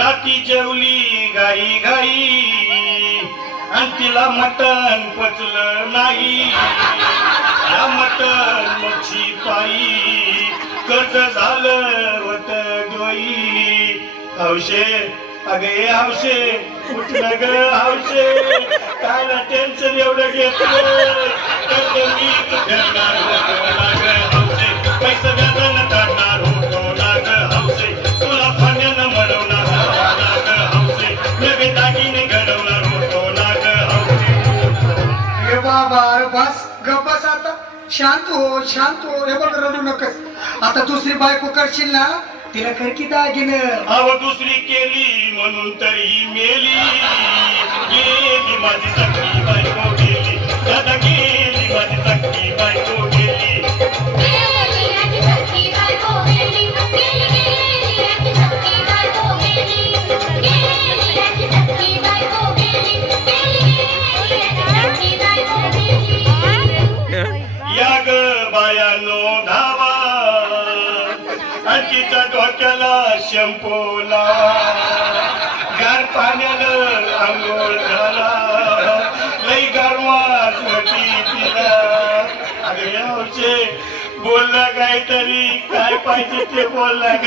राती जेवली गाई गाई आणि तिला मटण पचलं नाही. या मटण मच्छी पायी कर्ज झालं वत डोई. हौशे अगे हवशे कुठलं ग हवशे काय ना टेन्शन एवढं घेतलं? बस गप आता. शांत हो शांत हो. हे बघ रडू नकस. आता दुसरी बायको करशील ना तिला कर की दागिन. अव दुसरी केली म्हणून तरी मेली. गेली माझी तिच्या शंपोला. गार पाण्यानं आंघोळ झाला. लई गारवास होती तिला. अरे यावचे बोलला काहीतरी. काय पाहिजे ते बोलला ग.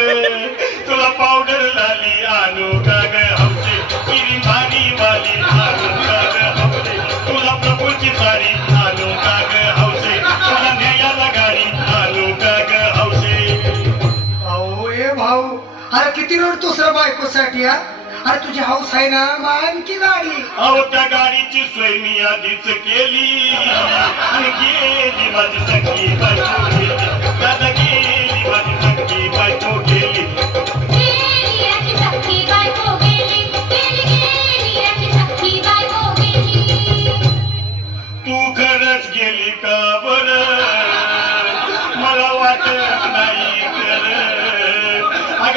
तुला पावडर लाली आणू का ग? हौसे किरी भारी वाली आणू अहो भाऊ. अरे किती रोड दुसऱ्या बायकोसाठी हा? अरे तुझी हाऊस आहे ना मग आणखी गाडी. अहो त्या गाडीची सोय मी आधीच केली. आणि गेली माझी सगळी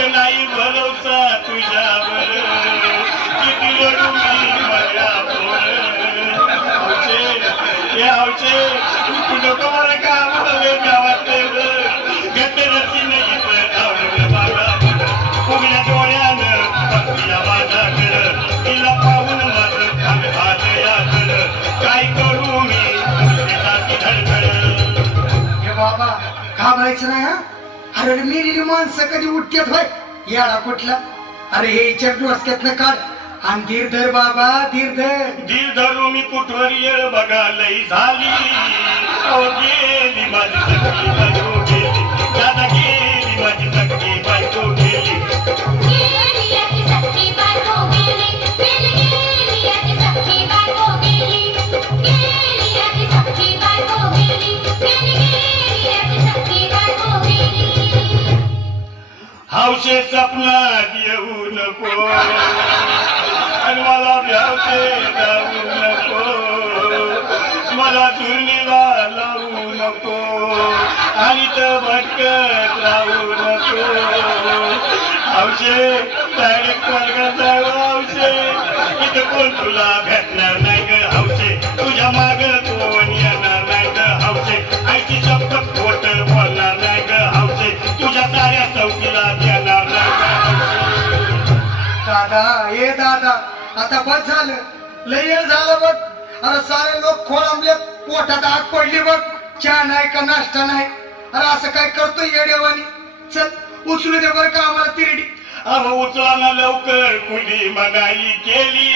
नाही भरोसा तुझ्यावर. किती रडू मी माझ्या आवचे तू नको मला का गावात रसी नाही उघड्या डोळ्यानं तिला पाहून माझं काय करू मी? जाती हे बाबा घाबरायचं नाही हा? अरे मेलेली माणसं कधी उठतात होय? याला कुठला? अरे हे चक डोसक्यातनं काढ. आणि धीर धर बाबा धीर धर धीर धरू मी कुठवर येळ बघा लई झाली. अहो गेली माझी हौशे सपनात येऊ नको. आणि मला भ्यावते जाऊ नको. मला चुरणीला लावू नको. आणि तर भटकत राहू नको. हौशे डायरेक्ट वर्गात जाऊ हौशे इथं कोण तुला भेटणार नाही? दादा ए दादा आता बस झालं. लय झालं बघ. अरे सारे लोक खोळंबलेत पोटात आग पडली बघ. चहा नाही का नाश्ता नाही? अरे असं काय करतोय येडेवानी चल उचलू दे बरं का आम्हाला तिरडी. अहो उचला ना लवकर. कुणी मनाई केली.